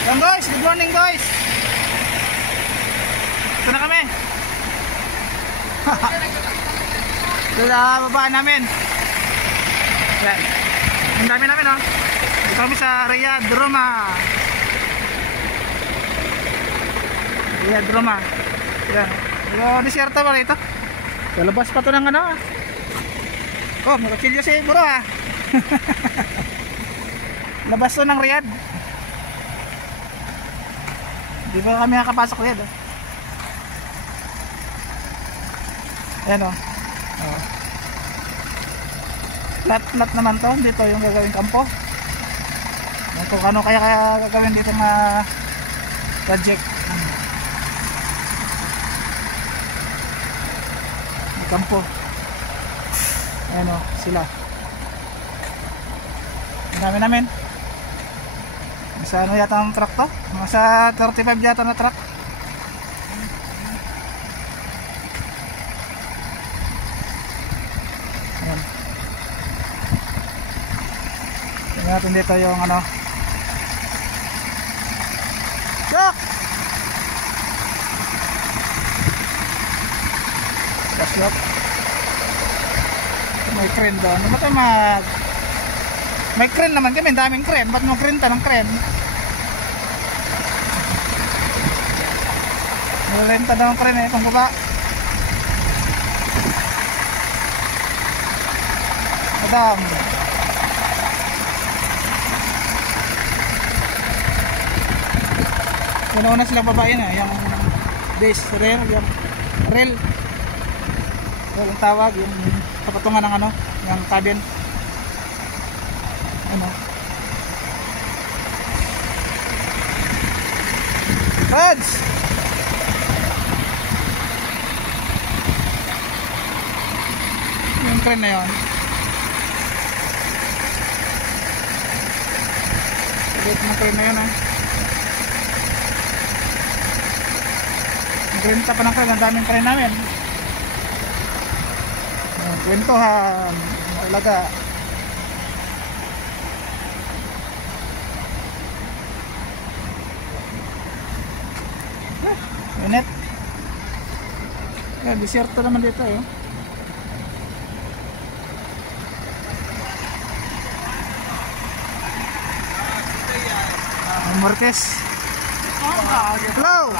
Yan guys, good morning guys. Ito na kami. Ito na babaan namin. Yan. Ang dami namin oh. Ito kami sa Riyadh Roma. Riyadh Roma. Yan. Yung desierto ba rito? Sa labas pa ito ng ano ah. Oh, may kutsilyo si Buro ah. Labas to ng Riyadh. Hindi pa kami nakapasok Riyadh oh. Ayan oh. Oh. Flat naman to. Dito yung gagawin kampo. Kung ano kaya gagawin dito na project. Kampo. Ayan o, sila. Ang dami namin. Sa ano yata ang truck to? Sa 35 yata na truck. Ayan. Tingnan natin dito yung ano. Shock! Shock. May crane doon. Ba't tayo may crane naman kami, daming crane. Ba't mo crane ta ng crane? Nalenta daw ang crane eh, itong baba. Madam. Una sila babain eh, yung base, rail, yung rail. Yung tawag, yung kapatungan ng ano, yung cabin. Ano? Reds! Yung crane na yun. Salit ng crane na yun ha. Nagrenta pa ng crane, ang daming crane namin. Kwentuhan, maulaga. Init. Desierto naman dito eh. Marquez. Hello.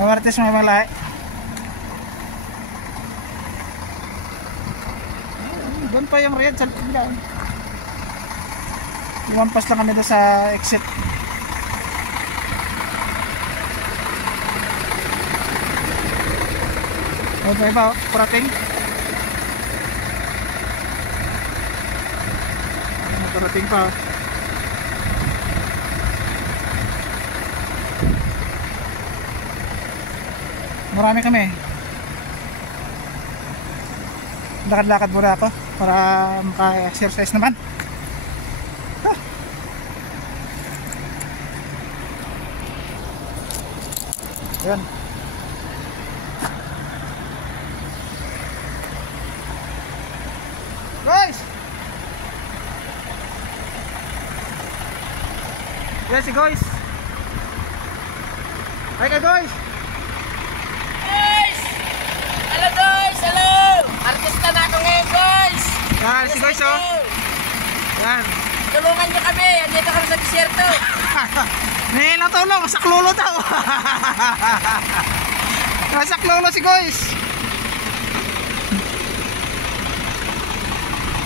Martes may malay. Doon pa yung Riyadh sa tingnan. Lumampas lang kami doon sa exit. Okay ba? Parating? Parating pa. Marami kami. Lakad-lakad muna ako para maka-exercise naman. Ayan. Guys! Yes, guys! Hi guys! Hello guys! Hello! Artista na ako ngayon guys! Yan, si guys oh! Yan! Tulungan nyo kami! Andito kami sa desierto! May natulong! Saklolo daw! Saklolo si guys!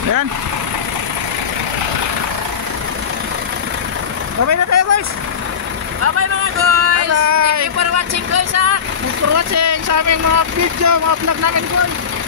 Yan! Babay na tayo guys! Bye-bye mga guys! Bye-bye! Thank you for watching guys ha! Thanks for watching sa aming mga video, mga vlog namin guys!